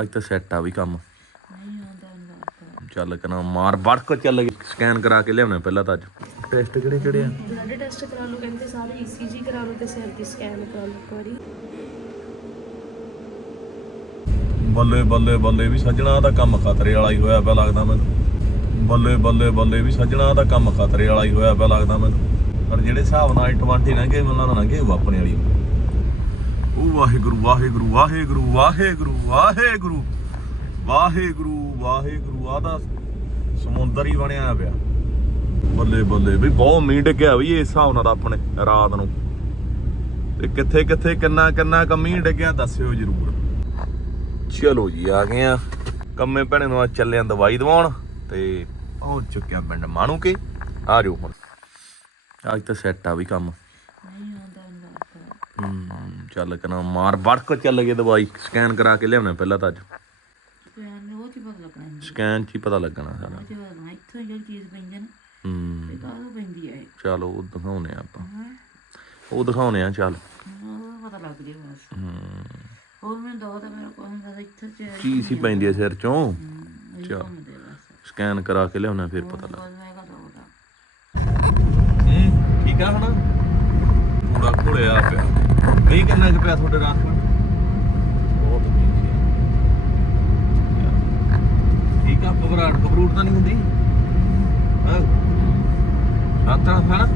ਅੱਜ ਤਾਂ ਸੈੱਟ ਆ ਵੀ ਕੰਮ। ਨਹੀਂ ਆਉਂਦਾ ਹੁੰਦਾ ਚੱਲ ਕਰਾਂ ਮਾਰ ਵੜਕ ਚੱਲ ਗਈ। ਸਕੈਨ ਕਰਾ ਕੇ ਲਿਆਉਣਾ ਪਹਿਲਾਂ ਤਾਂ ਅੱਜ। ਟੈਸਟ ਕਿਹੜੇ ਕਿਹੜੇ ਆ? ਬਲੱਡ ਟੈਸਟ ਕਰਾ ਲਓ ਕਹਿੰਦੇ ਸਾਰੇ ਈਸੀਜੀ ਕਰਾ ਲਓ ਤੇ ਸਿਰ ਦੀ ਸਕੈਨ ਕਰਾ ਲਓ ਇੱਕ ਵਾਰੀ। ਬੱਲੇ ਬੱਲੇ ਬੱਲੇ ਵੀ ਸੱਜਣਾ ਦਾ ਕੰਮ ਖਤਰੇ ਵਾਲਾ ਹੀ ਹੋਇਆ ਪਿਆ ਲੱਗਦਾ ਮੈਨੂੰ। ਬੱਲੇ ਬੱਲੇ ਬੱਲੇ ਵੀ ਸੱਜਣਾ ਦਾ ਕੰਮ ਖਤਰੇ ਵਾਲਾ ਹੀ ਹੋਇਆ ਪਿਆ ਲੱਗਦਾ ਮੈਨੂੰ। ਪਰ ਜਿਹੜੇ ਹਿਸਾਬ ਨਾਲ 20 ਲੰਘੇ ਮੈਨੂੰ ਲੱਗਦਾ ਲੰਘੇ ਹੋਊ ਆਪਣੇ ਵਾਲੀ। ਉਹ ਵਾਹਿਗੁਰੂ ਵਾਹਿਗੁਰੂ ਵਾਹਿਗੁਰੂ ਵਾਹਿਗੁਰੂ ਵਾਹਿਗੁਰੂ ਵਾਹਿਗੁਰੂ ਵਾਹਿਗੁਰੂ ਆ ਸਮੁੰਦਰ ਹੀ ਬਣਿਆ ਪਿਆ। ਬੱਲੇ ਬੱਲੇ, ਵੀ ਬਹੁਤ ਮੀਂਹ ਡਿੱਗਿਆ ਵੀ ਇਸ ਹਿਸਾਬ ਨਾਲ ਆਪਣੇ ਰਾਤ ਨੂੰ। ਤੇ ਕਿੱਥੇ ਕਿੱਥੇ, ਕਿੰਨਾ ਕਿੰਨਾ ਕੁ ਮੀਂਹ ਡਿੱਗਿਆ ਦੱਸਿਓ ਜਰੂਰ। ਚਲੋ ਜੀ, ਆ ਗਏ ਆ। ਕੰਮੇ ਭੈਣੇ ਨੂੰ ਅੱਜ ਚੱਲੇ ਦਵਾਈ ਦਵਾਉਣ ਤੇ ਪਹੁੰਚ ਚੁੱਕਿਆ ਪਿੰਡ ਮਾਣੂ ਕੇ ਆ ਜਾਓ ਹੁਣ। ਅੱਜ ਤਾਂ ਸੈੱਟ ਆ ਵੀ ਕੰਮ। ਹਮ, ਚੱਲ ਕਰਾਂ ਮਾਰ ਵੜਕ ਚੱਲ ਗਏ ਦਵਾਈ ਸਕੈਨ ਕਰਾ ਕੇ ਲਿਆਉਣਾ ਪਹਿਲਾਂ ਤਾਂ ਅੱਜ। ਪਿਆਰ ਨੂੰ ਉਹ ਚ ਪਤਾ ਲੱਗਣਾ ਸਕੈਨ 'ਚ ਹੀ ਪਤਾ ਲੱਗਣਾ ਸਾਰਾ। ਇੱਥੋਂ ਜਿਹੜੀ ਚੀਜ਼ ਪੈਂਦੀ ਹੈ ਨਾ ਹੂੰ। ਇਹ ਕਾਹਦੋਂ ਪੈਂਦੀ ਹੈ? ਚਲੋ ਉਹ ਦਿਖਾਉਨੇ ਆ ਆਪਾਂ। ਹਾਂ। ਉਹ ਦਿਖਾਉਨੇ ਆ ਚੱਲ। ਉਹ ਪਤਾ ਲੱਗ ਜੇ ਬਸ। ਹੂੰ। ਹੋਰ ਮੈਨੂੰ ਦੋ ਤਾਂ ਮੇਰਾ ਕੋਈ ਹੁੰਦਾ ਇੱਥੇ ਚ ਕੀ ਸੀ ਪੈਂਦੀ ਆ ਸਿਰ ਚੋਂ? ਚੱਲ। ਸਕੈਨ ਕਰਾ ਕੇ ਲਿਆਉਣਾ ਫਿਰ ਪਤਾ ਲੱਗ ਮੈਂ ਠੀਕ ਆ ਹੁਣ? ਪੂਰਾ ਘੁਲਿਆ ਪਿਆ। ਨਹੀਂ ਕਿੰਨਾ ਕੁ ਪਿਆ ਤੁਹਾਡੇ ਰਾਤ ਨੂੰ? ਬਹੁਤ ਮੀਂਹ ਪਿਆ। ਠੀਕ ਆ ਘਬਰਾਹਟ ਘਬਰੂਟ ਤਾਂ ਨਹੀਂ ਹੁੰਦੀ? ਹਾਂ? ਸਾਤਾ ਹੈ ਨਾ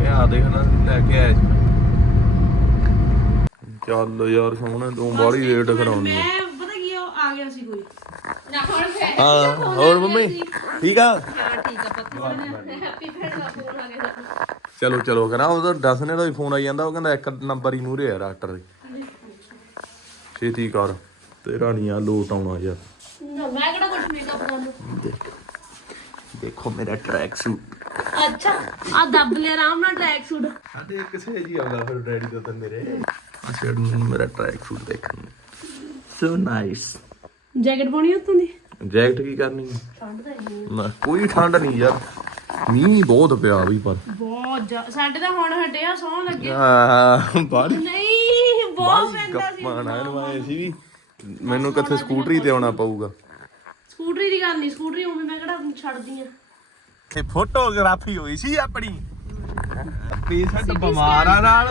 ਇਹ ਆ ਦੇਖ ਨਾ ਲੈ ਕੇ ਆਇਆ ਸੀ। ਚੱਲ ਯਾਰ ਸੋਹਣੇ ਤੂੰ ਬਾਹਲੀ ਰੇਟ ਕਰਾਉਣੀ ਮੈਂ ਪਤਾ ਕੀ ਉਹ ਆ ਗਿਆ ਸੀ ਕੋਈ। ਨਾ ਹੁਣ ਫਿਰ ਹਾਂ ਹੋਰ ਮੰਮੀ? ਠੀਕ ਆ ਹਾਂ ਠੀਕ ਆ ਪਤਾ ਹੈਪੀ ਫਰੈਂਡ ਦਾ ਫੋਨ ਆ ਗਿਆ। ਚਲੋ ਚਲੋ ਕਰਾਂ ਉਹਦਾ ਦੱਸਣੇ ਦਾ ਵੀ ਫੋਨ ਆਈ ਜਾਂਦਾ ਉਹ ਕਹਿੰਦਾ ਇੱਕ ਨੰਬਰ ਹੀ ਮੂਰੇ ਆ ਡਾਕਟਰ ਦੇ। ਛੇਤੀ ਕਰ। ਤੇਰਾ ਨਹੀਂ ਆ ਲੋਟ ਆਉਣਾ ਯਾਰ। ਮੈਂ ਕਿਹੜਾ ਕੁਝ ਮੇਕਅਪ ਕਰ ਲੂ ਦੇਖ ਦੇਖੋ ਮੇਰਾ ਟਰੈਕ ਸੂਟ ਅੱਛਾ ਆ ਦੱਬ ਲਿਆ ਆਰਾਮ ਨਾਲ ਟਰੈਕ ਸੂਟ ਸਾਡੇ ਕਿਸੇ ਜੀ ਆਉਂਦਾ ਫਿਰ ਡੈਡੀ ਤੋਂ ਤਾਂ ਮੇਰੇ। ਆ ਸ਼ੇਡ ਨੂੰ ਮੇਰਾ ਟਰੈਕ ਸੂਟ ਦੇਖਣ ਸੋ ਨਾਈਸ ਜੈਕਟ ਪਾਉਣੀ ਉੱਤੋਂ ਦੀ? ਜੈਕਟ ਕੀ ਕਰਨੀ ਹੈ? ਠੰਡ ਤਾਂ ਇੰਨੀ ਨਾ ਕੋਈ ਠੰਡ ਨਹੀਂ ਯਾਰ। ਮੀਂਹ ਬਹੁਤ ਪਿਆ ਵੀ ਪਰ। ਬਹੁਤ ਜ਼ਿਆ- ਸਾਡੇ ਤਾਂ ਹੁਣ ਹਟਿਆ ਸੌਣ ਲੱਗੇ। ਆ ਬਾੜੀ ਨਹੀਂ ਬਹੁਤ ਪੈਂਦਾ ਸੀ। ਗੱਪਾਂ ਨਾ ਲਵਾਏ ਸੀ ਵੀ। ਮੈਨੂੰ ਕਿੱਥੇ ਸਕੂਟਰੀ ਤੇ ਆਉਣਾ ਪਊਗਾ। ਸਕੂਟਰੀ ਦੀ ਗੱਲ ਨਹੀਂ ਸਕੂਟਰੀ ਉਵੇਂ ਮੈਂ ਕਿਹੜਾ ਛੱਡਦੀ ਆ। ਤੇ ਫੋਟੋਗ੍ਰਾਫੀ ਹੋਈ ਸੀ ਆਪਣੀ। ਪੇਸ਼ੈਂਟ ਬਿਮਾਰਾਂ ਨਾਲ।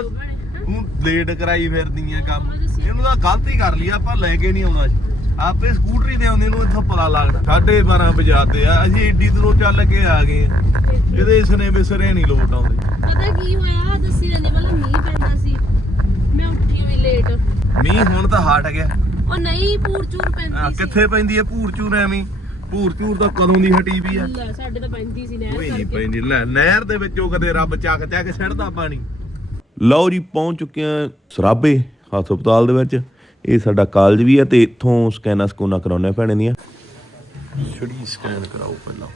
ਤੂੰ ਲੇਟ ਕਰਾਈ ਫਿਰਦੀ ਆ ਕੰਮ। ਇਹਨੂੰ ਤਾਂ ਗਲਤੀ ਕਰ ਲਈ ਆਪਾਂ ਲੈ ਕੇ ਨਹੀਂ ਆਉਂਦਾ। ਆਪੇ ਸਕੂਟਰੀ ਤੇ ਆਉਂਦੇ ਨੂੰ ਇੱਥੋਂ ਪਤਾ ਲੱਗਦਾ। ਸਾਢੇ 12 ਵਜਾਤੇ ਆ। ਅਸੀਂ ਏਡੀ ਦੂਰੋਂ ਚੱਲ ਕੇ ਆ ਗਏ ਆ। ਇਹਦੇ ਇਸਨੇ ਬਿਸਰੇ ਨਹੀਂ ਲੋਟ ਆਉਂਦੇ। ਪਤਾ ਕੀ ਹੋਇਆ? ਦੱਸੀ ਜਾਂਦੇ ਪਹਿਲਾਂ ਮੀਂਹ ਪੈਂਦਾ ਸੀ। ਮੈਂ ਉੱਠੀ ਹੋਈ ਲੇਟ ਮੀਂਹ ਹੁਣ ਤਾਂ ਹਟ ਗਿਆ। ਉਹ ਨਹੀਂ ਪੂਰ ਚੂਰ ਆ, ਪੈਂਦੀ ਸੀ। ਕਿੱਥੇ ਪੈਂਦੀ ਹੈ ਭੂਰ ਚੂਰ ਐਵੇਂ? ਭੂਰ ਚੂਰ ਤਾਂ ਕਦੋਂ ਦੀ ਹਟੀ ਵੀ ਆ? ਲੈ ਸਾਡੇ ਤਾਂ ਪੈਂਦੀ ਸੀ ਨਹਿਰ ਕਰਕੇ। ਪੈਂਦੀ। ਲੈ ਨਹਿਰ ਦੇ ਵਿੱਚੋਂ ਕਦੇ ਰੱਬ ਚੱਕ ਚੱਕ ਛੱਡਦਾ ਪਾਣੀ। ਲਓ ਜੀ ਪਹੁੰਚ ਚੁੱਕੇ ਆ ਸਰਾਬੇ ਹਸਪਤਾਲ ਦੇ ਵਿੱਚ। ਇਹ ਸਾਡਾ ਕਾਲਜ ਵੀ ਹੈ ਤੇ ਇੱਥੋਂ ਸਕੈਨਾਂ ਸਕੂਨਾਂ ਕਰਾਉਣੇ ਭੈਣੇ ਦੀਆਂ। ਛੜੀ ਸਕੈਨ ਕਰਾਓ ਪਹਿਲਾਂ।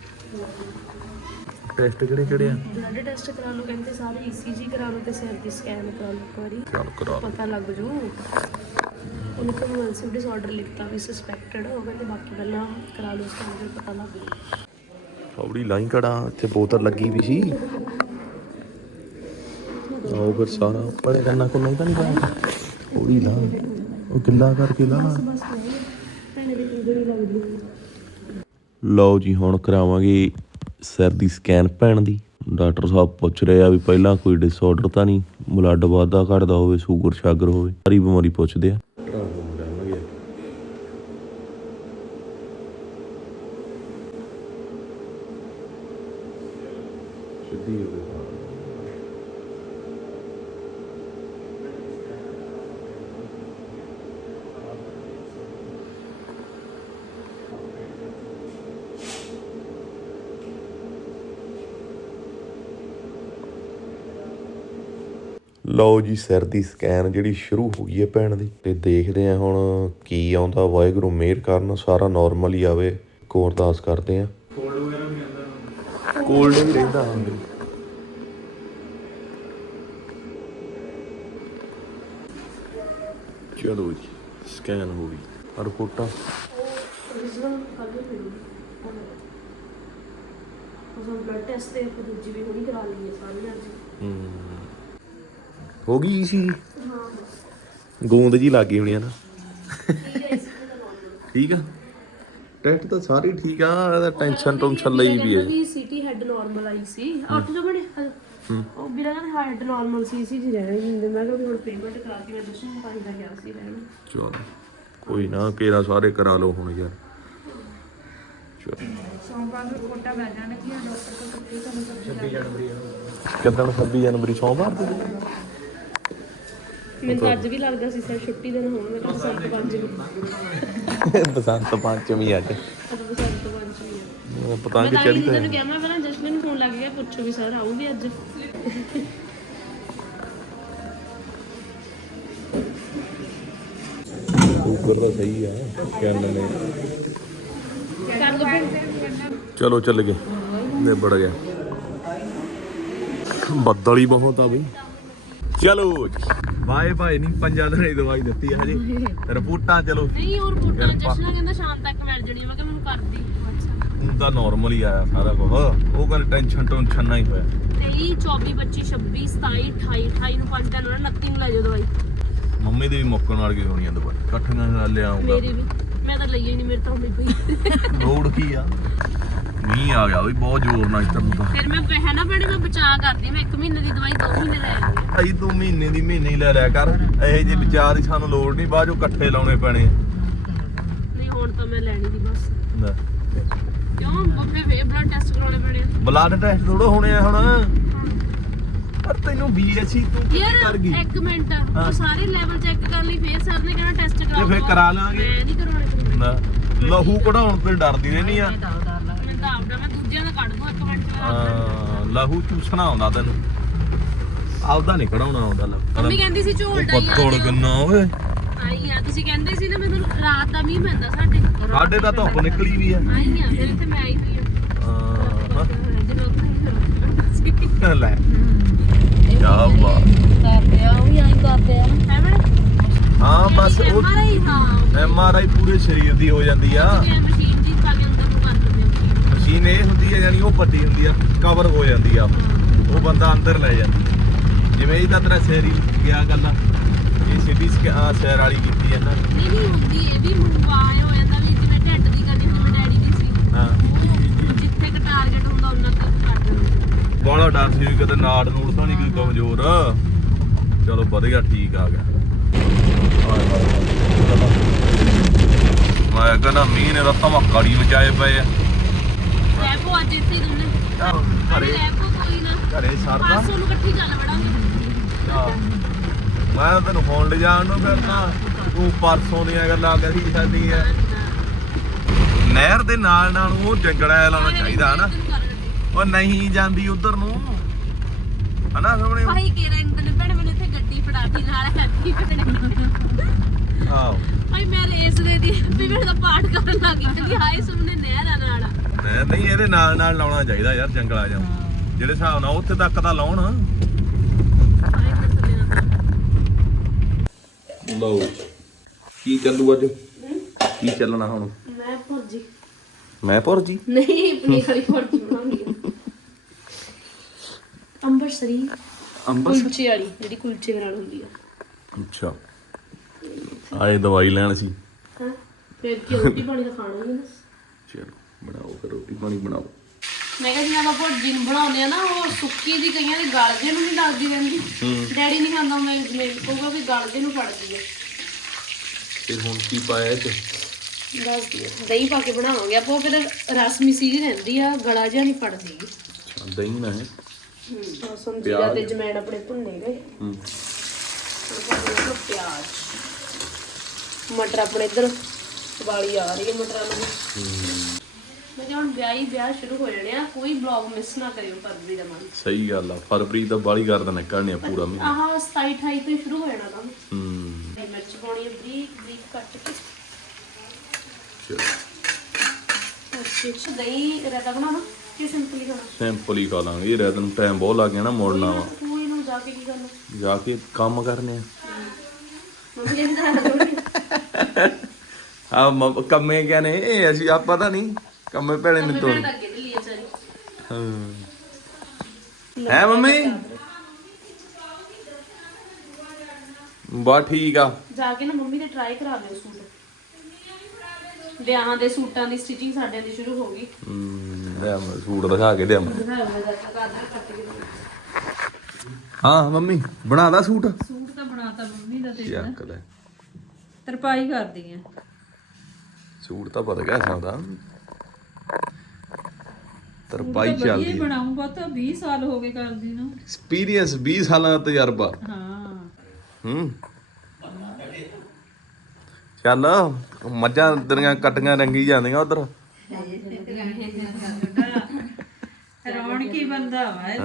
ਟੈਸਟ ਕਿਹੜੇ ਕਿਹੜੇ ਆ? ਬਲੱਡ ਟੈਸਟ ਕਰਾ ਲਓ ਕਹਿੰਦੇ ਸਾਰੇ ਈਸੀਜੀ ਕਰਾ ਲਓ ਤੇ ਸਿਰ ਦੀ ਸਕੈਨ ਕਰਾ ਲਓ ਇੱਕ ਵਾਰੀ। ਚੱਲ ਕਰਾ ਪਤਾ ਲੱਗ ਜੂ। ਉਹਨੇ ਕੰਵਲਸਿਵ ਡਿਸਆਰਡਰ ਲਿਖਤਾ ਵੀ ਸਸਪੈਕਟਡ ਉਹ ਕਹਿੰਦੇ ਬਾਕੀ ਪਹਿਲਾਂ ਕਰਾ ਲਓ ਸਕੈਨ ਫਿਰ ਪਤਾ ਲੱਗ ਜੂ। ਥੋੜੀ ਲਾਈਨ ਕੜਾ ਇੱਥੇ ਬੋਤਲ ਲੱਗੀ ਵੀ ਸੀ। ਆਓ ਫਿਰ ਸਾਰਾ ਪੜੇ ਕਰਨਾ ਕੋ ਨਹੀਂ ਤਾਂ ਨਹੀਂ ਪਾਇਆ ਥੋੜੀ ਲਾ ਉਹ ਗਿੱਲਾ ਕਰਕੇ ਲਾ। ਬਸ ਨਹੀਂ ਭੈਣੇ ਦੀ ਇੰਜਰੀ ਲੱਗਦੀ ਲਓ ਜੀ ਹੁਣ ਕਰਾਵਾਂਗੇ ਸਿਰ ਦੀ ਸਕੈਨ ਭੈਣ ਦੀ। ਡਾਕਟਰ ਸਾਹਿਬ ਪੁੱਛ ਰਹੇ ਆ ਵੀ ਪਹਿਲਾਂ ਕੋਈ ਡਿਸਆਰਡਰ ਤਾਂ ਨਹੀਂ? ਬਲੱਡ ਵਾਧਾ ਘਟਦਾ ਹੋਵੇ ਸ਼ੂਗਰ ਸ਼ਾਗਰ ਹੋਵੇ ਸਾਰੀ ਬਿਮਾਰੀ ਪੁੱਛਦੇ ਆ ਸਿੱਧੀ ਹੋ ਗਈ ਲਓ ਜੀ ਸਿਰ ਦੀ ਸਕੈਨ ਜਿਹੜੀ ਸ਼ੁਰੂ ਹੋ ਗਈ ਹੈ ਭੈਣ ਦੀ। ਤੇ ਦੇਖਦੇ ਆ ਹੁਣ ਕੀ ਆਉਂਦਾ। ਵਾਹਿਗੁਰੂ ਮਿਹਰ ਕਰਨ ਸਾਰਾ ਨਾਰਮਲ ਹੀ ਆਵੇ। ਕੋ ਅਰਦਾਸ ਕਰਦੇ ਆ ਕੋਲਡ ਵਗੈਰਾ ਵੀ ਰਹਿੰਦਾ ਕੋਲਡ ਵੀ ਰਹਿੰਦਾ ਹਾਂ ਚਲੋ ਜੀ ਸਕੈਨ ਹੋ ਗਈ। ਰਿਪੋਰਟਾਂ। ਕਰ ਉਹ ਬਲੱਡ ਟੈਸਟ ਤੇ ਇੱਕ ਦੂਜੀ ਵੀ ਹੁਣੀ ਕਰਾ ਲਈ ਹੈ ਸਾਰੀ ਅੱਜ। ਹੋ। ਗਈ ਸੀ ਗੂੰਦ ਜੀ ਲੱਗੀ ਹੋਣੀ ਆ ਨਾ। ਠੀਕ ਹੈ ਇਸ ਠੀਕ ਆ? ਟੈਸਟ ਤਾਂ ਸਾਰੇ ਠੀਕ ਆ ਇਹਦਾ ਟੈਨਸ਼ਨ ਟੈਨਸ਼ਨ ਲਈ ਵੀ ਹੈ। ਸਿਟੀ ਹੈਡ ਨਾਰਮਲ ਆਈ ਸੀ। ਉੱਠ ਜਾ ਬਣੇ ਉਹ ਵੀਰਾ ਕਹਿੰਦਾ ਹੈਡ ਨਾਰਮਲ ਸੀ ਸੀ ਜੀ ਰਹਿਣ ਦਿੰਦੇ ਮੈਂ ਕਿਹਾ ਵੀ ਹੁਣ ਪੇਮੈਂਟ ਕਰਾ ਕੇ ਮੈਂ ਦਸਵੇਂ ਪਾਣੀ ਦਾ ਗਿਆ ਸੀ ਰਹਿਣ। ਚਲੋ ਕੋਈ ਨਾ ਕੇਰਾ ਸਾਰੇ ਕਰਾ ਲਓ ਹੁਣ ਯਾਰ। ਚਲੋ। ਸੋਮਵਾਰ ਨੂੰ ਰਿਪੋਰਟਾਂ ਮਿਲ ਜਾਣਗੀਆਂ ਡਾਕਟਰ ਕੋਲ ਕਿੱਥੇ ਤੁਹਾਨੂੰ ਸਬਜ਼ੀ ਕਿੱਦਣ? 26 ਜਨਵਰੀ ਸੋਮਵਾਰ ਦੇ? ਮੈਨੂੰ ਤਾਂ ਅੱਜ ਵੀ ਲੱਗਦਾ ਸੀ ਸਰ ਛੁੱਟੀ ਦਿਨ ਹੋਣ ਮੈਂ ਕਿਹਾ ਬਸੰਤ ਪੰਚਮੀ। ਬਸੰਤ ਪੰਚਮੀ ਅੱਜ। ਅੱਜ ਬਸੰਤ ਪੰਚਮੀ ਉਹ ਪਤੰਗ ਮੈਂ ਤਾਂ ਚੜੀ ਤਾਂ ਤੈਨੂੰ ਕਿਹਾ ਮੈਂ ਪਹਿਲਾਂ ਜਸਮੀਨ ਨੂੰ ਫੋਨ ਲੱਗ ਗਿਆ ਪੁੱਛੋ ਵੀ ਸਰ ਆਉਂਗੇ ਅੱਜ। ਕੁੱਕਰ ਤਾਂ ਸਹੀ ਆ ਕਹਿੰਦੇ ਨੇ। ਕਰ ਦੋ ਫਿਰ। ਚਲੋ ਚੱਲ ਗਏ। ਨਿਬੜ ਗਿਆ। ਬੱਦਲ ਹੀ ਬਹੁਤ ਆ ਬਈ। ਚਲੋ ਜੀ। ਬਾਏ ਬਾਏ ਨਹੀਂ ਪੰਜਾਂ ਦਿਨਾਂ ਦੀ ਦਵਾਈ ਦਿੱਤੀ ਹੈ ਹਜੇ। ਰਿਪੋਰਟਾਂ ਚਲੋ। ਨਹੀਂ ਹੋਰ ਪੁੱਟਾਂ ਯਾਰ ਪਾ- ਜਸ਼ਨ ਕਹਿੰਦਾ ਸ਼ਾਮ ਤੱਕ ਮਿਲ ਜਾਣੀ। ਮੈਂ ਕਿਹਾ ਮੈਨੂੰ ਕਰਦੀ। ਅੱਛਾ ਹੁਣ ਤਾਂ ਨਾਰਮਲ ਹੀ ਆਇਆ ਸਾਰਾ ਕੁਝ ਉਹ ਕਹਿੰਦੇ ਟੈਨਸ਼ਨ ਟੈਨਸ਼ਨ ਨਾ ਹੀ ਹੋਇਆ। 23 24 25 26 27 28 28 ਨੂੰ 5 ਦਿਨ ਹੋਣਾ 29 ਨੂੰ ਲੈ ਜਾਓ ਦਵਾਈ। ਮੰਮੀ ਦੀ ਵੀ ਮੁੱਕਣ ਵਾਲੀ ਹੋਣੀ ਆ ਦਵਾਈ ਇਕੱਠੀਆਂ ਨਾਲ ਲਿਆਉਂਗਾ। ਮੇਰੀ ਵੀ। ਮੈਂ ਤਾਂ ਲਈ ਹੀ ਨਹੀਂ ਮੇਰੇ ਤਾਂ ਹੁੰਦੀ ਪਈ। ਲੋੜ ਕੀ ਆ? ਮੀਂਹ ਆ ਗਿਆ ਵੀ ਬਹੁਤ ਜ਼ੋਰ ਨਾਲ ਇੱਧਰ ਨੂੰ ਤਾਂ। ਫਿਰ ਮੈਂ ਕਹਿ ਨਾ ਪੈਣੇ ਮੈਂ ਬਚਾ ਕਰਦੀ ਮੈਂ 1 ਮਹੀਨੇ ਦੀ ਦਵਾਈ 2 ਮਹੀਨੇ ਲੈ ਆ ਭਾਈ ਤੂੰ ਮਹੀਨੇ ਦੀ ਮਹੀਨੇ ਹੀ ਲੈ ਲਿਆ ਕਰ ਇਹ ਜੇ ਵਿਚਾਰ ਹੀ ਸਾਨੂੰ ਲੋੜ ਨਹੀਂ ਬਾਅਦ ਚੋਂ ਇਕੱਠੇ ਲਾਉਣੇ ਪੈਣੇ ਨਹੀਂ ਹੁਣ ਤਾਂ ਮੈਂ ਲੈਣੀ ਦੀ ਬਸ। ਲੈ। ਕਿਉਂ? ਬੱਬੇ ਵੇ ਬਲੱਡ ਟੈਸਟ ਕਰਾਉਣੇ ਪੈਣੇ ਆ। ਬਲੱਡ ਟੈਸਟ ਥੋੜਾ ਹੋਣੇ ਆ ਹੁਣ। ਪਰ ਤੈਨੂੰ ਬੀਐਸਸੀ ਤੂੰ ਕੀ ਕਰ ਯਾਰ ਗਈ? ਇੱਕ ਮਿੰਟ। ਹਾਂ। ਉਹ ਸਾਰੇ ਲੈਵਲ ਚੈੱਕ ਕਰਨ ਲਈ ਫੇਰ ਸਰ ਨੇ ਕਹਿਣਾ ਟੈਸਟ ਕਰਾਓ। ਫਿਰ ਕਰਾ ਲਾਂਗੇ। ਮੈਂ ਨਹੀਂ ਕਰਾਉਣੇ। ਨਾ, ਲਹੂ ਕਢਾਉਣ ਤੇ ਡਰਦੀ ਰਹਿਨੀ ਆ। ਤਾਂ ਆਪਦਾ ਮੈਂ ਦੂਜਿਆਂ ਦਾ ਕੱਢ ਦੂੰ ਇੱਕ ਮਿੰਟ ਚ। ਹਾਂ, ਲਹੂ ਚੂਸਣਾ ਆਉਂਦਾ ਤੈਨੂੰ। ਆਪਦਾ ਨਹੀਂ ਕਢਾਉਣਾ ਆਉਂਦਾ ਲਹੂ। ਮੰਮੀ ਕਹਿੰਦੀ ਸੀ ਝੋਲਦਾ ਹੀ ਪੱਤੋੜ ਕਿੰਨਾ ਓਏ। ਆਈ ਆ ਤੁਸੀਂ ਕਹਿੰਦੇ ਸੀ ਨਾ ਮੈਨੂੰ ਰਾਤ ਦਾ ਮੀਂਹ ਪੈਂਦਾ ਸਾਡੇ ਸਾਡੇ ਤਾਂ ਧੁੱਪ ਨਿਕਲੀ ਵੀ ਆ। ਆਈ ਆ ਫਿਰ ਇੱਥੇ ਮੈਂ ਆਈ ਹੋਈ ਆ। ਹਾਂ, ਲੈ। ਕੀ ਬਾਤ। ਕਰਦੇ ਆ ਉਹ ਵੀ ਐਂ ਕਰਦੇ ਆ। ਹੈ ਬੜਾ ਹਾਂ ਬਸ ਉਹ ਐਮ ਆਰ ਆਈ ਪੂਰੇ ਸਰੀਰ ਦੀ ਹੋ ਜਾਂਦੀ ਆ ਇਹ ਮਸ਼ੀਨ ਜੀ ਪਾ ਕੇ ਅੰਦਰ ਨੂੰ ਕਰ ਦਿੰਦੇ ਆ ਮਸ਼ੀਨ ਇਹ ਹੁੰਦੀ ਹੈ ਯਾਨੀ ਉਹ ਵੱਡੀ ਹੁੰਦੀ ਆ ਕਵਰ ਹੋ ਜਾਂਦੀ ਆ। ਉਹ ਬੰਦਾ ਅੰਦਰ ਲੈ ਜਾਂਦਾ। ਜਿਵੇਂ ਇਹਦਾ ਤੇਰਾ ਸ਼ੇਰੀ ਗਿਆ ਗੱਲ ਆ ਇਹ ਸਿਟੀ ਸ਼ਹਿਰ ਵਾਲੀ ਕੀਤੀ ਇਹਨਾਂ ਨੇ। ਨਹੀਂ ਨਹੀਂ ਹੁੰਦੀ ਇਹ ਵੀ ਮੰਗਵਾਇਆ ਹੋ ਜਾਂਦਾ ਵੀ ਜਿਵੇਂ ਢਿੱਡ ਦੀ ਕਰਨੀ ਹੁਣ ਡੈਡੀ ਦੀ ਸੀ। ਹਾਂ। ਜਿੱਥੇ ਕ ਟਾਰਗੇਟ ਹੁੰਦਾ ਉਹਨਾਂ ਤੱਕ ਕਰ ਦਿੰਦੇ। ਬਾਲਾ ਡਰ ਸੀ ਵੀ ਕਿਤੇ ਨਾੜ ਨੂੜ ਤਾਂ ਨਹੀਂ ਕੋਈ ਕਮਜ਼ੋਰ। ਚਲੋ ਵਧੀਆ ਠੀਕ ਆ ਗਿਆ। ਮੈਂ ਕਹਿੰਦਾ ਮੀਂਹ ਨੇ ਤਾਂ ਧਮਾਕਾ ਹੀ ਮਚਾਏ ਪਏ ਆ। ਲੈਪੋ ਅੱਜ ਇੱਥੇ ਹੀ ਦੋਨੇ ਚੱਲ ਘਰੇ। ਲੈਪੋ ਕੋਈ ਨਾ। ਘਰੇ ਸਰਦਾ। ਪਾਸੋਂ ਨੂੰ ਇਕੱਠੀ ਚੱਲ ਵੜਾਂਗੇ ਆਹ। ਮੈਂ ਤੈਨੂੰ ਫੋਨ ਲੈ ਜਾਣ ਨੂੰ ਫਿਰਨਾ ਤੂੰ। ਪਰਸੋਂ ਦੀਆਂ ਗੱਲਾਂ ਕਰੀ ਜਾਂਦੀ ਐ। ਨਹਿਰ ਦੇ ਨਾਲ ਨਾਲ ਉਹ ਜੰਗੜਾ ਲਾਉਣਾ ਚਾਹੀਦਾ ਹਨਾ ਉਹ ਨਹੀਂ ਜਾਂਦੀ ਉਧਰ ਨੂੰ। ਹਨਾ ਸਾਹਮਣੇ? ਭਾਈ ਕੇ ਰੰਗ ਨੇ ਭੈਣ ਮੈਨੂੰ ਇੱਥੇ ਗੱਡੀ ਫੜਾਤੀ ਨਾਲ ਹੈਪੀ ਭੈਣ। ਆਹੋ। ਭਾਈ ਮੈਂ ਰੇਸ ਦੇ ਦੀ ਵੀ ਮੇਰੇ ਦਾ ਪਾਠ ਕਰਨ ਲੱਗ ਗਈ ਕਹਿੰਦੀ ਹਾਏ ਸੁਣਨੇ ਨਹਿਰ ਆ ਨਾਲ ਨਹੀਂ ਨਹੀਂ ਇਹਦੇ ਨਾਲ ਨਾਲ ਲਾਉਣਾ ਚਾਹੀਦਾ ਯਾਰ ਜੰਗਲਾ ਜਾਂ ਜਿਹੜੇ ਹਿਸਾਬ ਨਾਲ ਉੱਥੇ ਤੱਕ ਤਾਂ ਲਾਉਣ। ਮੈਂ ਲਓ ਕੀ ਚੱਲੂ ਅੱਜ? ਕੀ ਚੱਲਣਾ ਹੁਣ? ਮੈਂ ਭੁਰਜੀ। ਮੈਂ ਭੁਰ ਜੀ ਨਹੀਂ ਪਨੀਰ ਵਾਲੀ ਭੁਰਜੀ ਬਣਾਉਂਗੀ। ਅੰਬਰਸਰੀ ਅੰਬਸ ਕੁਲਚੇ ਵਾਲੀ ਜਿਹੜੀ ਕੁਲਚੇ ਨਾਲ ਹੁੰਦੀ ਆ। ਅੱਛਾ। ਆਏ ਦਵਾਈ ਲੈਣ ਸੀ। ਹਾਂ? ਫਿਰ ਕੀ ਰੋਟੀ ਪਾਣੀ ਤਾਂ ਖਾਣਾ ਹੀ ਨਾ। ਚਲੋ। ਬਣਾਓ ਫਿਰ ਰੋਟੀ ਪਾਣੀ ਬਣਾਓ। ਮੈਂ ਕਿਹਾ ਜਿਵੇਂ ਆਪਾਂ ਭੁਰਜੀ ਨੂੰ ਬਣਾਉਂਦੇ ਆ ਨਾ ਉਹ ਸੁੱਕੀ ਦੀ ਕਈਆਂ ਦੇ ਗਲ ਜੇ ਨੂੰ ਨਹੀਂ ਲੱਗਦੀ ਰਹਿੰਦੀ। ਡੈਡੀ ਨਹੀਂ ਖਾਂਦਾ ਮੈਂ ਜਿਵੇਂ ਕਹੂਗਾ ਵੀ ਗਲ ਜੇ ਨੂੰ ਫੜਦੀ ਆ। ਫਿਰ ਹੁਣ ਕੀ ਪਾਇਆ ਚ? ਦੱਸ ਦਿਓ। ਦਹੀਂ ਪਾ ਕੇ ਬਣਾਵਾਂਗੇ ਆਪਾਂ ਉਹ ਫਿਰ ਰਸ ਮਿਸੀ ਜਿਹੀ ਰਹਿੰਦੀ ਆ ਗਲਾ ਜਿਹਾ ਨਹੀਂ ਫੜਦੀ। ਅੱਛਾ, ਦਹੀਂ ਨਾ ਹੈ। ਹੂੰ। ਸੁਣ ਜੀਰਾ ਤੇ ਜਮੈਣ ਆਪਣੇ ਭੁੰਨੇ ਗਏ ਹੂੰ। ਹਾਂ ਪਿਆਜ਼। ਮਟਰ ਆਪਣੇ ਇੱਧਰ ਵਾਲੀ ਆ ਰਹੀ ਹੈ ਮਟਰਾਂ ਨੂੰ। ਮੈਂ ਕਿਹਾ ਹੁਣ ਵਿਆਹ ਹੀ ਵਿਆਹ ਸ਼ੁਰੂ ਹੋ ਜਾਣੇ ਆ ਕੋਈ ਬਲੌਗ ਮਿਸ ਨਾ ਕਰਿਓ ਫਰਵਰੀ ਦਾ ਮੰਥ ਸਹੀ ਗੱਲ ਆ ਫਰਵਰੀ ਤਾਂ ਬਾਲੀ ਕਰਦਾ ਨਿਕਲਣੇ ਆ ਪੂਰਾ ਮਹੀਨਾ। ਆਹ 27 28 ਤੋਂ ਹੀ ਸ਼ੁਰੂ ਹੋ ਜਾਣਾ ਕੰਮ ਹੂੰ। ਹਰੀ ਮਿਰਚ ਪਾਉਣੀ ਹੈ ਬਰੀਕ ਬਰੀਕ ਕੱਟ ਕੇ। ਚਲੋ। ਅੱਛਾ ਅੱਛਾ ਦਹੀਂ ਰਾਇਤਾ ਬਣਾਉਣਾ ਕਿ ਸਿੰਪਲੀ ਖਾਣਾ? ਸਿੰਪਲ ਹੀ ਖਾ ਲਾਂਗੇ ਇਹ ਰਾਤ ਨੂੰ ਟਾਈਮ ਬਹੁਤ ਲੱਗ ਗਿਆ ਨਾ ਮੋੜਨਾ ਵਾ। ਤੂੰ ਜਾ ਕੇ ਕੀ ਕਰਨਾ? ਜਾ ਕੇ ਕੰਮ ਕਰਨੇ ਆ। ਮੰਮੀ ਕਹਿੰਦੀ ਤਾਂ ਥੋੜੀ ਆ ਮ- ਕੰਮੇ ਕਿਆ ਨੇ ਇਹ ਅਸੀਂ ਆ ਪਤਾ ਨਹੀਂ। ਕੰਮੇ ਭੈਣੇ ਨੇ ਤੋੜ। ਅੱਗੇ ਢਿੱਲੀ ਆ ਸਾਰੀ ਹਾਂ। ਹੈ ਮੰਮੀ? ਬਾ ਠੀਕ ਆ। ਜਾ ਕੇ ਨਾ ਮੰਮੀ ਦੇ ਟਰਾਈ ਕਰਾ ਦਿਓ ਸੂਟ। ਵਿਆਹਾਂ ਦੇ ਸੂਟਾਂ ਦੀ ਸਟਿਚਿੰਗ ਸਾਡੇ ਦੀ ਸ਼ੁਰੂ ਹੋ ਗਈ। ਹਮ, ਲੈ ਮੈਂ ਸੂਟ ਦਿਖਾ ਕੇ ਦਿਖਾਇਆ ਮੈਂ ਹਾਂ ਮੰਮੀ ਬਣਾਦਾ ਸੂਟ? ਸੂਟ ਤਾਂ ਬਣਾਤਾ ਮੰਮੀ ਦਾ ਤੇ ਚੱਕ ਲੈ। ਤਰਪਾਈ ਕਰਦੀ ਆ। ਸੂਟ ਤਾਂ ਪਤਾ ਗਿਆ ਸਾਦਾ। ਤਰਪਾਈ ਚੱਲਦੀ ਹੈ ਬਣਾਉਂ ਬਹੁਤ 20 ਸਾਲ ਹੋ ਗਏ ਕਰਦੀ ਨੂੰ। ਐਕਸਪੀਰੀਅੰਸ 20 ਸਾਲਾਂ ਦਾ ਤਜਰਬਾ। ਹਾਂ। ਹੂੰ। ਚੱਲ ਮੱਝਾਂ ਤੇਰੀਆਂ ਕਟੀਆਂ ਰੰਗੀ ਜਾਂਦੀਆਂ ਉਧਰ। ਰੌਣਕੀ ਬੰਦਾ ਵਾ ਇਹ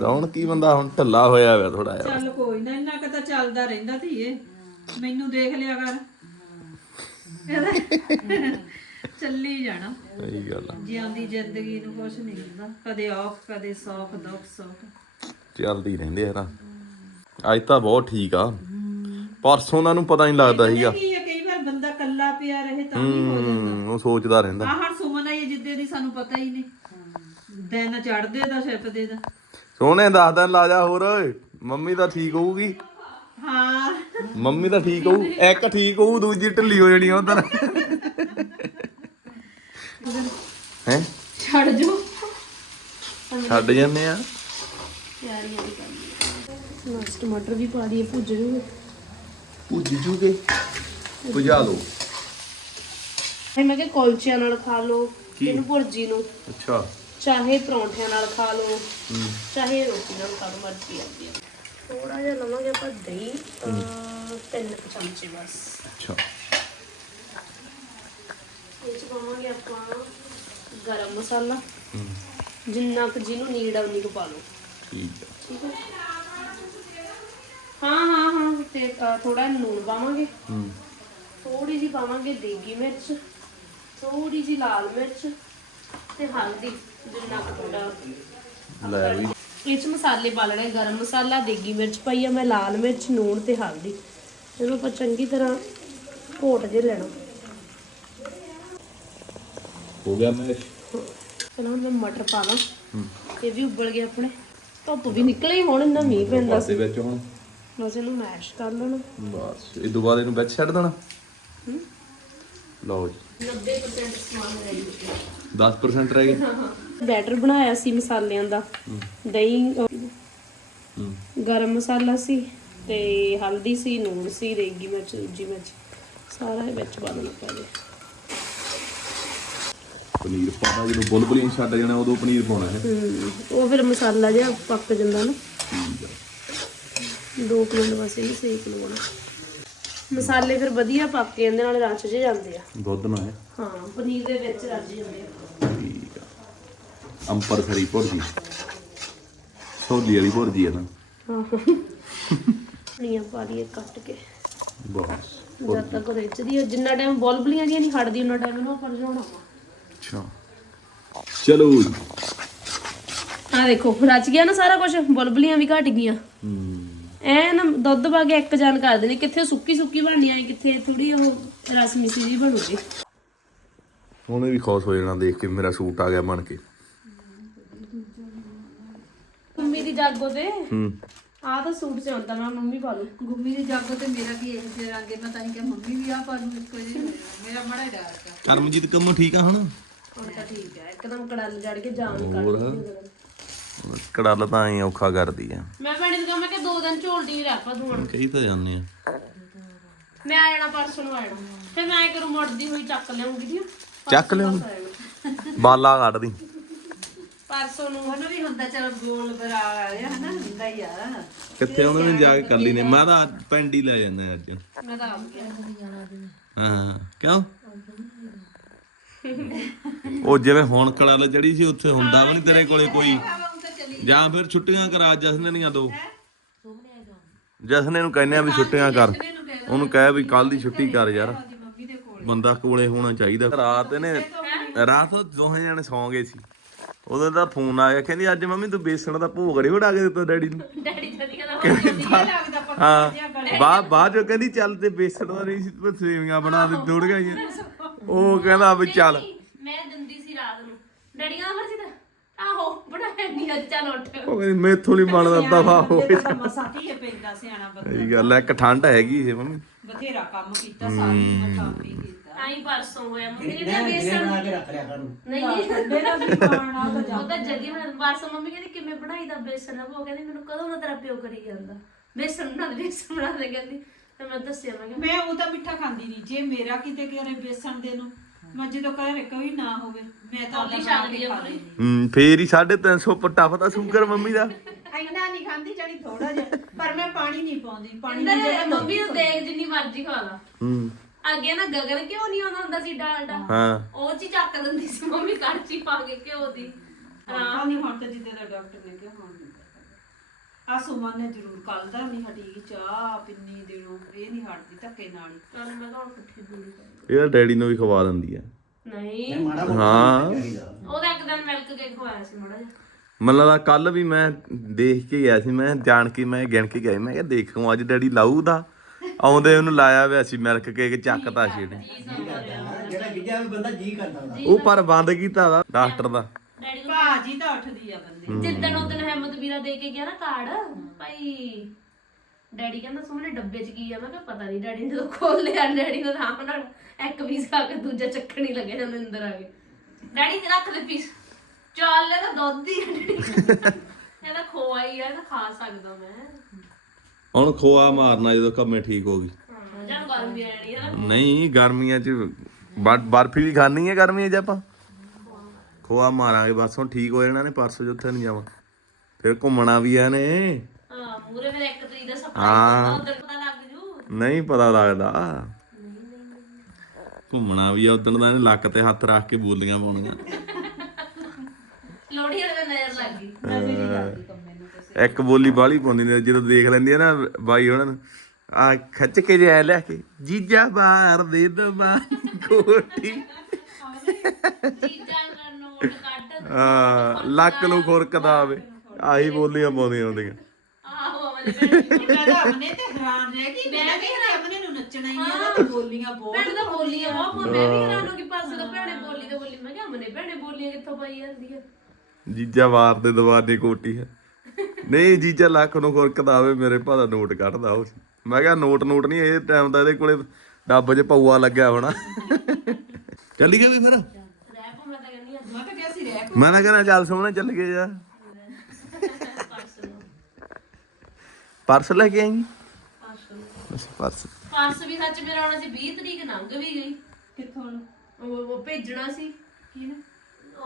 ਰੌਣਕੀ ਬੰਦਾ ਹੁਣ ਢੱਲਾ ਹੋਇਆ ਹੋਇਆ ਥੋੜਾ ਜਿਹਾ। ਚੱਲ ਕੋਈ ਨਾ ਇੰਨਾ ਕੁ ਤਾਂ ਚੱਲਦਾ ਰਹਿੰਦਾ ਧੀਏ। ਮੈਨੂੰ ਦੇਖ ਲਿਆ ਕਰ। ਇਹਦਾ ਚੱਲੀ ਜਾਣਾ। ਸਹੀ ਗੱਲ ਆ। ਜਿਉਂਦੀ ਜ਼ਿੰਦਗੀ ਨੂੰ ਕੁਛ ਨਹੀਂ ਹੁੰਦਾ। ਕਦੇ ਔਖ ਕਦੇ ਸੌਖ ਦੁੱਖ ਸੁੱਖ। ਚੱਲਦੀ ਰਹਿੰਦੇ ਆ ਨਾ। ਅੱਜ ਤਾਂ ਬਹੁਤ ਠੀਕ ਆ। ਪਰਸੋਂ ਉਹਨਾਂ ਨੂੰ ਪਤਾ ਨਹੀਂ ਲੱਗਦਾ ਸੀਗਾ। ਕੀ ਹੈ ਕਈ ਵਾਰ ਬੰਦਾ ਕੱਲਾ ਪਿਆ ਰਹੇ ਤਾਂ ਵੀ ਹੋ ਜਾਂਦਾ। ਹੂੰ, ਉਹ ਸੋਚਦਾ ਰਹਿੰਦਾ। ਆਹ ਹਣ ਸੁਮਨ ਆਈ ਜਿੱਦੇ ਦੀ ਸਾਨੂੰ ਪਤਾ ਹੀ ਨਹੀਂ। ਦਿਨ ਚੜਦੇ ਦਾ ਛਿਪਦੇ ਦਾ। ਸੋਹਣੇ ਦੱਸ ਦਿਨ ਲਾ ਜਾ ਹੋਰ। ਓਏ ਮੰਮੀ ਤਾਂ ਠੀਕ ਹੋਊਗੀ। ਹਾਂ। ਮੰਮੀ ਤਾਂ ਠੀਕ ਹੋਊ। ਇੱਕ ਠੀਕ ਹੋਊ ਦੂਜੀ ਢਿੱਲੀ ਹੋ ਜਾਣੀ ਉਧਰ। ਹੈ? ਛੱਡ ਜੋ ਛੱਡ ਜਾਂਦੇ ਆ। ਤਿਆਰੀਆਂ ਵੀ ਕਰ ਲਈ ਲਾਸਟ ਟਮਾਟਰ ਵੀ ਪਾ ਦਈਏ ਭੁੱਜ ਜੂਗੇ? ਭੁੱਜ ਜੂਗੇ? ਭੁਜਾ ਲਓ। ਫਿਰ ਮੈਂ ਕਿਹਾ ਕੁਲਚਿਆਂ ਨਾਲ ਖਾ ਲਓ ਇਹਨੂੰ ਭੁਰਜੀ ਨੂੰ। ਅੱਛਾ। ਚਾਹੇ ਪਰੌਂਠਿਆਂ ਨਾਲ ਖਾ ਲਓ ਚਾਹੇ ਰੋਟੀ ਨਾਲ ਖਾ ਲਓ ਮਰਜ਼ੀ ਆਉਂਦੀ ਹੈ ਥੋੜਾ ਜਿਹਾ ਲਵਾਂਗੇ ਆਪਾਂ ਦਹੀਂ ਤਿੰਨ ਕੁ ਚਮਚੇ ਬਸ। ਅੱਛਾ। ਪਾਵਾਂਗੇ ਆਪਾਂ ਗਰਮ ਮਸਾਲਾ। ਜਿੰਨਾ ਕੁ ਜਿਹਨੂੰ ਨੀਡ ਆ ਉਨੀ ਕੁ ਪਾ ਲਓ। ਠੀਕ ਆ। ਠੀਕ ਹੈ ਹਾਂ ਹਾਂ ਹਾਂ ਤੇ ਥੋੜਾ ਲੂਣ ਪਾਵਾਂਗੇ। ਹੂੰ। ਥੋੜੀ ਜੀ ਪਾਵਾਂਗੇ ਦੇਗੀ ਮਿਰਚ ਥੋੜੀ ਜੀ ਲਾਲ ਮਿਰਚ ਤੇ ਹਲਦੀ ਜਿੰਨਾ ਕੁ ਥੋੜਾ ਲੈ ਵੀ। ਇਹ ਚ ਮਸਾਲੇ ਪਾ ਲੈਣੇ ਗਰਮ ਮਸਾਲਾ ਦੇਗੀ ਮਿਰਚ ਪਾਈ ਆ ਮੈਂ ਲਾਲ ਮਿਰਚ ਨੂਣ ਤੇ ਹਲਦੀ। ਇਹਨੂੰ ਆਪਾਂ ਚੰਗੀ ਤਰ੍ਹਾਂ ਘੋਟ ਜੇ ਲੈਣਾ। ਹੋ ਗਿਆ ਮੈਸ਼ ਪਹਿਲਾਂ ਹੁਣ ਮੈਂ ਮਟਰ ਪਾ ਲਾਂ ਇਹ ਵੀ ਉਬਲ ਗਏ ਆਪਣੇ। ਧੁੱਪ ਵੀ ਨਿਕਲੇ ਹੁਣ ਇੰਨਾ ਮੀਂਹ ਪੈਂਦਾ ਦੇ ਵਿੱਚ ਹੁਣ। ਬਸ ਇਹਨੂੰ ਮੈਸ਼ ਕਰ ਲੈਣਾ। ਬਸ ਇਹ ਦੁਬਾਰਾ ਇਹਨੂੰ ਵਿੱਚ ਛੱਡ ਦੇਣਾ। ਲਓ ਜੀ। 90% ਸਮਾਨ ਰੈਡੀ 10% ਰਹਿ ਗਏ। ਬੈਟਰ ਬਣਾਇਆ ਸੀ ਮਸਾਲਿਆਂ ਦਾ। ਦਹੀਂ ਅਹ, ਗਰਮ ਮਸਾਲਾ ਸੀ ਤੇ ਹਲਦੀ ਸੀ ਨੂਣ ਸੀ ਦੇਗੀ ਮਿਰਚ ਦੂਜੀ ਮਿਰਚ। ਸਾਰਾ ਇਹ ਵਿੱਚ ਪਾ ਦੇਣਾ ਪਾ ਦੇ ਪਨੀਰ ਪਾਉਣਾ ਜਦੋਂ ਬੁਲਬੁਲੀਆਂ ਛੱਡ ਜਾਣਾ ਉਦੋਂ ਪਨੀਰ ਪਾਉਣਾ ਹੈ। ਉਹ ਫਿਰ ਮਸਾਲਾ ਜਿਹਾ ਪੱਕ ਜਾਂਦਾ ਨਾ। ਠੀਕ ਆ। ਦੋ ਕੁ ਮਿੰਟ ਬਸ ਇਹਨੂੰ ਸੇਕ ਲਵਾਉਣਾ। ਮਸਾਲੇ ਫਿਰ ਵਧੀਆ ਪੱਕ ਕੇ ਇਹਦੇ ਨਾਲ ਰਚ ਜੇ ਜਾਂਦੇ ਆ। ਦੁੱਧ ਨਾ ਹੈ? ਹਾਂ ਪਨੀਰ ਦੇ ਵਿੱਚ ਰਚ ਜਾਂਦੇ ਆ। ਠੀਕ ਆ। ਅੰਪਰ ਖਰੀ ਭੁਰਜੀ। ਸੋਲੀ ਵਾਲੀ ਭੁਰਜੀ ਹੈ ਨਾ। ਹਾਂ। ਨੀਆਂ ਪਾ ਲਈਏ ਕੱਟ ਕੇ। ਬਸ। ਜਦ ਤੱਕ ਰਿੱਝਦੀ ਆ। ਜਿੰਨਾ ਟਾਈਮ ਬੋਲਬਲੀਆਂ ਦੀਆਂ ਨਹੀਂ ਹਟਦੀ ਉਹਨਾਂ ਟਾਈਮ ਇਹਨੂੰ ਪਰ ਜਾਣਾ ਵਾ। ਚਲੋ। ਆ ਦੇਖੋ ਰਚ ਗਿਆ ਨਾ ਸਾਰਾ ਕੁਝ ਬੁਲਬਲੀਆਂ ਵੀ ਘਟ ਗਈਆਂ। ਐ ਨਾ ਦੁੱਧ ਪਾ ਕੇ ਇੱਕ ਜਾਨ ਕਰ ਦੇਣੀ ਕਿੱਥੇ ਸੁੱਕੀ ਸੁੱਕੀ ਬਣਨੀ ਆਈ ਕਿੱਥੇ ਥੋੜੀ ਉਹ ਰਸ ਮਿਸੀ ਜੀ ਬਣੂਗੀ। ਉਹਨੇ ਵੀ ਖੁਸ਼ ਹੋ ਜਾਣਾ ਦੇਖ ਕੇ ਮੇਰਾ ਸੂਟ ਆ ਗਿਆ ਬਣ ਕੇ। ਮੰਮੀ ਦੀ ਜਾਗੋ ਤੇ? ਹੂੰ। ਆ ਤਾਂ ਸੂਟ ਚ ਆਉਂਦਾ ਮੈਂ ਮੰਮੀ ਪਾ ਲੂ ਗੁੰਮੀ ਦੀ ਜਾਗੋ ਤੇ ਮੇਰਾ ਕੀ ਇਹ ਜੇ ਰੰਗੇ ਮੈਂ ਤਾਂ ਹੀ ਕਿ ਮੰਮੀ ਵੀ ਆ ਪਾ ਲੂ ਇੱਕੋ ਜਿਹੀ ਮੇਰਾ ਮੜਾ ਡਰ ਕਰਮਜੀਤ ਕੰਮੋ ਠੀਕ ਆ ਹੁਣ? ਹੁਣ ਤਾਂ ਠੀਕ ਹੈ ਇੱਕਦਮ ਕੜਲ ਜੜ ਕੇ ਜਾਨ ਹੀ ਹੋਰ? ਕੱਢ ਕੜਾਲ ਤਾਂ ਐ ਔਖਾ ਕਰਦੀ ਆ। ਮੈਂ ਭੈਣੇ ਨੂੰ ਕਹਾਂ ਮੈਂ ਕਿ ਦੋ ਦਿਨ ਝੋਲਦੀ ਰਹਿ ਪਾ ਤੂੰ ਕਹੀ ਤਾਂ ਜਾਂਦੇ ਆ। ਮੈਂ ਆ ਜਾਣਾ ਪਰਸੋਂ ਨੂੰ ਆ ਜਾਣਾ। ਫਿਰ ਮੈਂ ਕਰੂੰ ਮੁੜਦੀ ਹੋਈ ਚੱਕ ਲਿਆਉਂਗੀ ਦੀ ਚੱਕ ਲਿਆਉਂਗੀ? ਬਾਲਾ ਕੱਢਦੀ। ਪਰਸੋਂ ਨੂੰ ਉਹਨੂੰ ਵੀ ਹੁੰਦਾ ਚਲ ਗੋਲ ਬਰਾ ਆਇਆ ਹਨਾ ਹੁੰਦਾ ਹੀ ਆ। ਕਿੱਥੇ ਉਹਨਾਂ ਨੇ ਜਾ ਕੇ ਕਰ ਲਈ ਨੇ ਮੈਂ ਤਾਂ ਅੱਜ ਪਿੰਡ ਲੈ ਜਾਂਦਾ ਅੱਜ। ਮੈਂ ਤਾਂ ਆਪ ਕਿਹਾ ਹਾਂ ਕਿਉਂ? ਉਹ ਜਿਵੇਂ ਹੁਣ ਕੜਾਲ ਜੜੀ ਸੀ ਉੱਥੇ ਹੁੰਦਾ ਵੀ ਨਹੀਂ ਤੇਰੇ ਕੋਲੇ ਕੋਈ। ਜਾਂ ਫਿਰ ਛੁੱਟੀਆਂ ਕਰਾ ਜਸਨੇ ਦੀਆਂ ਦੋ। ਜਸਨੇ ਨੂੰ ਕਹਿੰਦੇ ਆ ਵੀ ਛੁੱਟੀਆਂ ਕਰ। ਉਹਨੂੰ ਕਹਿ ਵੀ ਕੱਲ ਦੀ ਛੁੱਟੀ ਕਰ ਯਾਰ। ਬੰਦਾ ਕੋਲੇ ਹੋਣਾ ਚਾਹੀਦਾ। ਰਾਤ ਇਹਨੇ ਰਾਤ ਦੋਹੇ ਜਣੇ ਸੌਂ ਗਏ ਸੀ। ਉਦੋਂ ਦਾ ਫੋਨ ਆ ਗਿਆ ਕਹਿੰਦੀ ਅੱਜ ਮੰਮੀ ਤੂੰ ਬੇਸਣ ਦਾ ਭੋਗ ਨਹੀਂ ਬਣਾ ਕੇ ਦਿੱਤਾ ਡੈਡੀ ਨੂੰ। ਡੈਡੀ ਜਦੀ ਕਹਿੰਦਾ ਹਾਂ ਬਾਅਦ ਬਾਅਦ ਚੋਂ ਕਹਿੰਦੀ ਚੱਲ ਤੇ ਬੇਸਣ ਦਾ ਨਹੀਂ ਸੀ ਤੇ ਸੇਵੀਆਂ ਬਣਾ ਦੇ ਥੋੜ ਗਈਆਂ। ਉਹ ਕਹਿੰਦਾ ਵੀ ਚੱਲ। ਮੈਂ ਦਿੰਦੀ ਸੀ ਰਾਤ ਨੂੰ। ਡੈਡੀ ਕਹਿੰਦਾ ਮਰਜ਼ੀ ਦਾ। ਆਹੋ ਬੜਾ ਨਹੀਂ ਅੱਜ ਚੱਲ ਉੱਠ ਉਹ ਕਹਿੰਦੀ ਮੈਥੋਂ ਨਹੀਂ ਬਣਦਾ ਦਫਾ ਹੋ ਤਾਂ ਮਸਾ ਕੀ ਪੈਂਦਾ ਸਿਆਣਾ ਬੰਦਾ। ਸਹੀ ਗੱਲ ਹੈ ਇੱਕ ਠੰਡ ਹੈਗੀ ਸੀ ਮੰਮੀ। ਬਥੇਰਾ ਕੰਮ ਕੀਤਾ ਸਾਰੀ ਉਮਰ ਕੰਮ ਹੀ ਕੀਤਾ। ਆਈ ਪਰਸੋਂ ਹੋਇਆ ਮੰਮੀ ਨੇ ਜਿਹੜੇ ਕਿਹਾ ਜਿਹੜੇ ਬੇਸਣ। ਬਣਾ ਕੇ ਰੱਖ ਲਿਆ ਕਰਨ ਨਹੀਂ। ਠੰਡੇ ਦਾ ਵੀ ਖਾਣਾ ਤਾਂ ਉਹ ਤਾਂ ਜੱਗੀ ਬਣਾ ਬਸ ਮੰਮੀ ਕਹਿੰਦੀ ਕਿਵੇਂ ਬਣਾਈ ਦਾ ਬੇਸਣ? ਉਹ ਕਹਿੰਦੀ ਮੈਨੂੰ ਕਦੋਂ ਦਾ ਤੇਰਾ ਪਿਓ ਕਰੀ ਜਾਂਦਾ। ਬੇਸਣ ਬਣਾ ਦੇ ਬੇਸਣ ਬਣਾ ਦੇ ਕਹਿੰਦੀ। ਤੇ ਮੈਂ ਦੱਸਿਆ ਮੈਂ ਕਿਹਾ ਮੈਂ ਉਹ ਤਾਂ ਮਿੱਠਾ ਖਾਂਦੀ ਨਹੀਂ ਜੇ ਮੇਰਾ ਕਿਤੇ ਕਰੇ ਬੇਸਣ ਦੇ ਨੂੰ ਮੈਂ ਜਦੋਂ ਕਰੇ ਕੋਈ ਨਾ ਹੋਵੇ ਮੈਂ ਤਾਂ ਉਹਦਾ ਛਾਣ ਕੇ ਖਾ ਹੂੰ ਫੇਰ ਹੀ 350 ਪੱਟਾ ਪਤਾ ਸ਼ੂਗਰ ਮੰਮੀ ਦਾ। ਇੰਨਾ ਨਹੀਂ ਖਾਂਦੀ ਜਣੀ ਥੋੜਾ ਜਿਹਾ ਪਰ ਮੈਂ ਪਾਣੀ ਨਹੀਂ ਪਾਉਂਦੀ ਪਾਣੀ ਦੀ ਜਗ੍ਹਾ ਮੰਮੀ ਨੂੰ ਦੇਖ ਜਿੰਨੀ ਮਰਜ਼ੀ ਖਾ ਲਾ। ਹੂੰ। ਅੱਗੇ ਨਾ ਗਗਨ ਕਿਉਂ ਨਹੀਂ ਆਉਂਦਾ ਹੁੰਦਾ ਸੀ ਡਾਲਡਾ? ਹਾਂ। ਉਹ ਚ ਹੀ ਚੱਕ ਦਿੰਦੀ ਸੀ ਮੰਮੀ ਕੜਚੀ ਪਾ ਕੇ ਘਿਓ ਦੀ। ਹਾਂ। ਨਹੀਂ ਹੁਣ ਤਾਂ ਜਿੱਦੇ ਦਾ ਡਾਕਟਰ ਨੇ ਕਿਹਾ ਹੁਣ ਆ ਸੁਮਨ ਨੇ ਜ਼ਰੂਰ ਕੱਲ ਦਾ ਨਹੀਂ ਹਟੀ ਚਾਹ ਪਿੰਨੀ ਦੇਣੋਂ ਇਹ ਨਹੀਂ ਹਟਦੀ ਧੱਕੇ ਨਾਲ ਹੀ। ਕੱਲ ਮੈਂ ਤਾਂ ਹੁਣ ਇਕੱਠੀ ਬੁਲੀ ਕਰ ਇਹਦਾ ਡੈਡੀ ਨੂੰ ਵੀ ਖਵਾ ਦਿੰਦੀ ਆ ਨਹੀਂ। ਇਹ ਮਾੜਾ ਮੋਟਾ ਹਾਂ। ਚਾਹੀਦਾ। ਉਹਦਾ ਇੱਕ ਦਿਨ ਮਿਲਕ ਕੇ ਖਵਾਇਆ ਸੀ ਮੜਾ ਜਿਹਾ। ਮੈਨੂੰ ਲੱਗਦਾ ਕੱਲ ਵੀ ਮੈਂ ਦੇਖ ਕੇ ਗਿਆ ਸੀ ਮੈਂ ਜਾਣ ਕੇ ਮੈਂ ਗਿਣ ਕੇ ਗਿਆ ਸੀ। ਮੈਂ ਕਿਹਾ ਦੇਖੂ ਅੱਜ ਡੈਡੀ ਲਾਊ ਦਾ। ਆਉਂਦੇ ਉਹਨੂੰ ਲਾਇਆ ਹੋਇਆ ਸੀ ਮਿਲਕ ਕੇਕ ਚੱਕਤਾ ਸੀ ਇਹਨੇ ਜਿਹੜਾ ਜਿੱਦਿਆ ਵੀ ਬੰਦਾ ਜੀ ਕਰਦਾ। ਹੁੰਦਾ ਉਹ ਪਰ ਬੰਦ ਕੀਤਾ ਦਾ ਡਾਕਟਰ ਦਾ। ਡੈਡੀ ਨੂੰ ਭਾਜੀ ਤਾਂ ਉੱਠਦੀ ਆ ਬੰਦੇ ਜਿੱਦਣ ਉਹ ਦਿਨ ਹਿੰਮਤ ਵੀਰਾ ਦੇ ਕੇ ਗਿਆ ਨਾ ਕਾਰਡ ਭਾਈ ਡੈਡੀ ਕਹਿੰਦਾ ਸੋਹਣੇ ਡੱਬੇ 'ਚ ਕੀ ਆ? ਮੈਂ ਕਿਹਾ ਪਤਾ ਨਹੀਂ ਡੈਡੀ ਨੇ ਜਦੋਂ ਖੋਲ ਲਿਆ ਡੈਡੀ ਨੇ ਆਰਾਮ ਨਾਲ ਇੱਕ ਪੀਸ ਖਾ ਕੇ ਦੂਜਾ ਚੱਕਣ ਹੀ ਲੱਗੇ ਜਾਂਦੇ ਅੰਦਰ ਆ ਕੇ। ਡੈਡੀ ਤੇ ਰੱਖ ਦੇ ਪੀਸ ਚੱਲ ਇਹ ਤਾਂ ਦੁੱਧ ਹੀ ਆ ਡੈਡੀ। ਇਹ ਤਾਂ ਖੋਆ ਹੀ ਆ ਇਹ ਤਾਂ ਖਾ ਸਕਦਾ ਮੈਂ। ਹੁਣ ਖੋਆ ਮਾਰਨਾ ਜਦੋਂ ਕੰਮੇ ਠੀਕ ਹੋ ਗਈ। ਹਾਂ ਜਦ ਗਰਮੀ ਆਣੀ ਹੈ ਨਾ। ਨਹੀਂ ਗਰਮੀਆਂ 'ਚ ਬਰ- ਬਰਫੀ ਵੀ ਖਾਣੀ ਹੈ ਗਰਮੀਆਂ 'ਚ ਆਪਾਂ। ਖੋਆ ਮਾਰਾਂਗੇ ਬਸ ਹੁਣ ਠੀਕ ਹੋ ਜਾਣਾ ਨੇ ਪਰਸੋਂ ਜਿੱਥੇ ਨਹੀਂ ਜਾਵਾਂ। ਫਿਰ ਘੁੰਮਣਾ ਵੀ ਆ ਨੇ। ਹਾਂ ਮੂਰੇ ਮੇਰੇ ਇੱਕ ਤਰੀਕ ਦਾ ਹਾਂ। ਸਪਨਾ ਉਧਰ ਪਤਾ ਲੱਗ ਜੂ। ਨਹੀਂ ਪਤਾ ਲੱਗਦਾ। ਘੁੰਮਣਾ ਵੀ ਆ ਉਦਣ ਦਾ ਇਹਨੇ ਲੱਕ ਤੇ ਹੱਥ ਰੱਖ ਕੇ ਬੋਲੀਆਂ ਪਾਉਣੀਆਂ। ਲੋੜੀ ਵਾਲੇ ਦਿਨ ਨਜ਼ਰ ਲੱਗ ਗਈ। ਇੱਕ ਬੋਲੀ ਬਾਹਲੀ ਪਾਉਂਦੀ ਨੇ ਜਦੋਂ ਦੇਖ ਲੈਂਦੀ ਆ ਨਾ ਬਾਈ ਉਹਨਾਂ ਨੂੰ। ਆ ਖੱਚ ਕੇ ਜਿਹਾ ਲੈ ਕੇ ਜੀਜਾ ਬਾਹਰ ਦੇ ਦਬਾਨੀ ਕੋਟੀ ਚੀਜ਼ਾਂ ਕੱਢ ਲੱਕ ਨੂੰ ਖੁਰਕਦਾ ਆਵੇ। ਆਹੀ ਬੋਲੀਆਂ ਪਾਉਂਦੀਆਂ ਹੁੰਦੀਆਂ। ਆਹੋ ਅਮਨੇ ਭੈਣ ਮੈਂ ਤਾਂ ਹੈਰਾਨ ਰਹਿ ਗਈ ਮੈਂ ਕਿਹਾ ਅਮਨੇ ਨੂੰ ਨੱਚਣਾ ਹੀ ਆ ਤਾਂ ਬੋਲੀਆਂ ਬਹੁਤ ਭੈਣ ਤਾਂ ਬੋਲੀਆਂ ਵਾ ਮੈਂ ਵੀ ਹੈਰਾਨ ਹੋ ਗਈ ਪਾਸੇ ਦਾ ਭੈਣੇ ਬੋਲੀ ਤੇ ਬੋਲੀ ਮੈਂ ਕਿਹਾ ਅਮਨੇ ਭੈਣੇ ਬੋਲੀਆਂ ਕਿੱਥੋਂ ਪਾਈ ਜਾਂਦੀ ਆ? ਜੀਜਾ ਬਾਹਰ ਦੇ ਦਬਾਨੀ ਕੋਟੀ ਹੈ। ਨਹੀਂ ਜੀਜਾ ਲੱਕ ਨੂੰ ਖੁਰਕਦਾ ਆਵੇ ਮੇਰੇ ਭਾ ਦਾ ਨੋਟ ਕੱਢਦਾ ਉਹ। ਮੈਂ ਕਿਹਾ ਨੋਟ ਨੋਟ ਨਹੀਂ ਇਹ ਟਾਈਮ ਦਾ ਇਹਦੇ ਕੋਲੇ ਡੱਬ 'ਚ ਪਊਆ ਲੱਗਿਆ ਹੋਣਾ। ਚੱਲੀ ਗਏ ਵੀ ਫਿਰ। ਮੈਂ ਤਾਂ ਤਾਂ ਕਿਹਾ ਸੀ ਰਹਿ ਮੈਂ ਨਾ ਕਹਿੰਦਾ ਚੱਲ ਸੋਹਣਾ ਚੱਲ ਗਏ ਯਾਰ ਪਰਸ ਲੈ ਕੇ ਆਈ? ਅੱਛਾ ਪਰਸ। ਪਰਸ ਵੀ ਸੱਚ ਮੇਰਾ ਆਉਣਾ ਸੀ 20 ਤਰੀਕ ਲੰਘ ਵੀ ਗਈ। ਕਿੱਥੋਂ ਉਹ ਉਹ ਭੇਜਣਾ ਸੀ। ਕੀ ਨਾ?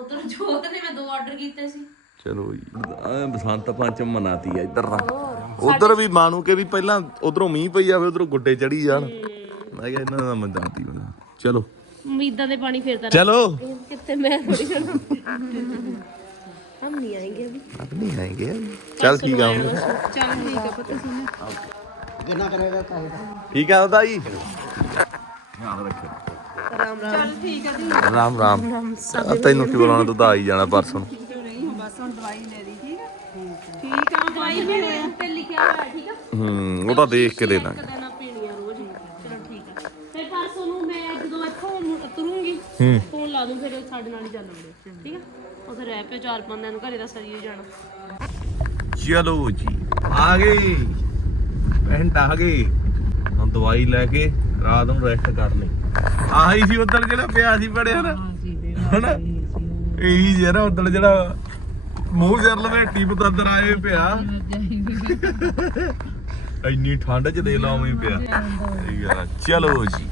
ਉਧਰ ਜੋਤ ਨੇ ਮੈਂ ਦੋ ਆਰਡਰ ਕੀਤੇ ਸੀ। ਚਲੋ ਜੀ ਆ ਬਸੰਤ ਪੰਚਮ ਮਨਾਤੀ ਆ ਇੱਧਰ ਉਧਰ ਵੀ ਮਾਨੂ ਕੇ ਵੀ ਪਹਿਲਾਂ ਉਧਰੋਂ ਮੀਂਹ ਪਈ ਜਾਵੇ ਉਧਰੋਂ ਗੁੱਡੇ ਚੜੀ ਜਾਣ। ਮੈਂ ਕਿਹਾ ਇਹਨਾਂ ਦਾ ਮਨਾਤੀ ਬਣਾ ਚਲੋ। ਉਮੀਦਾਂ ਦੇ ਪਾਣੀ ਫੇਰਦਾ ਚਲੋ। ਕਿੱਥੇ ਮੈਂ ਥੋੜੀ ਜਾਣਾ ਹਮ ਨਹੀਂ ਆਏਗੇ ਅਭੀ अब नहीं आएंगे चल ठीक है ਚੱਲ ਠੀਕ ਆ ਪਤਾ ਸੀ ਨਾ ਕਿੰਨਾ ਕਰੇਗਾ ਕਾਇਦਾ ठीक है होता जी ध्यान रखो ਚੱਲ ਠੀਕ ਆ ਦੀ राम राम ਤੈਨੂੰ ਕੀ ਬੁਲਾਉਣਾ ਤੂੰ ਤਾਂ ਆ ਹੀ ਜਾਣਾ ਪਰਸੋਂ ਨੂੰ। ਨਹੀਂ ਹੁਣ ਬਸ ਹੁਣ ਦਵਾਈ ਲੈ ਲਈ ਠੀਕ ਆ ਠੀਕ ਆ ਦਵਾਈ ਮੇਰੇ ਤੇ ਲਿਖਿਆ ਹੋਇਆ ਠੀਕ ਆ ਹੂੰ ਉਹ ਤਾਂ ਦੇਖ ਕੇ ਦੇ ਇੱਕ ਦਾਂਗੇ ਦਿਨ ਆ ਪੀਣੀ ਆ ਰੋਜ਼ ਚਲੋ ਠੀਕ ਆ ਫਿਰ ਪਰਸੋਂ ਨੂੰ ਮੈਂ ਜਦੋਂ ਇੱਥੋਂ ਨੂੰ ਤੁਰੂੰਗੀ ਫੋਨ ਲਾ ਦੂੰ ਫਿਰ ਸਾਡੇ ਨਾਲ ਹੀ ਚੱਲਾਂਗੇ ਠੀਕ ਆ? ਉਹ ਫਿਰ ਰਹਿ ਪਿਆ ਚਾਰ ਪੰਜ ਦਿਨ ਘਰੇ ਦਾ ਸਰੀਏ ਜਾਣਾ। ਚਲੋ ਜੀ ਆ ਗਏ। ਪੈਂਟ ਆ ਗਏ। ਹੁਣ ਦਵਾਈ ਲੈ ਕੇ ਰਾਤ ਨੂੰ ਰੈਸਟ ਕਰਨੀ ਆਹੀ ਸੀ ਉਦੋਂ ਜਿਹੜਾ ਪਿਆ ਸੀ ਪੜਿਆ ਨਾ। ਹਨਾ? ਇਹੀ ਜਿਹੜਾ ਉਦੋਂ ਜਿਹੜਾ ਮੂੰਹ ਸਿਰ ਲਵੇਟੀ ਪਤੰਦਰ ਆਏ ਪਿਆ। ਇੰਨੀ ਠੰਡ ਚ ਦੇ ਲਾ ਉਵੇਂ ਹੀ ਪਿਆ। ਚਲੋ ਜੀ।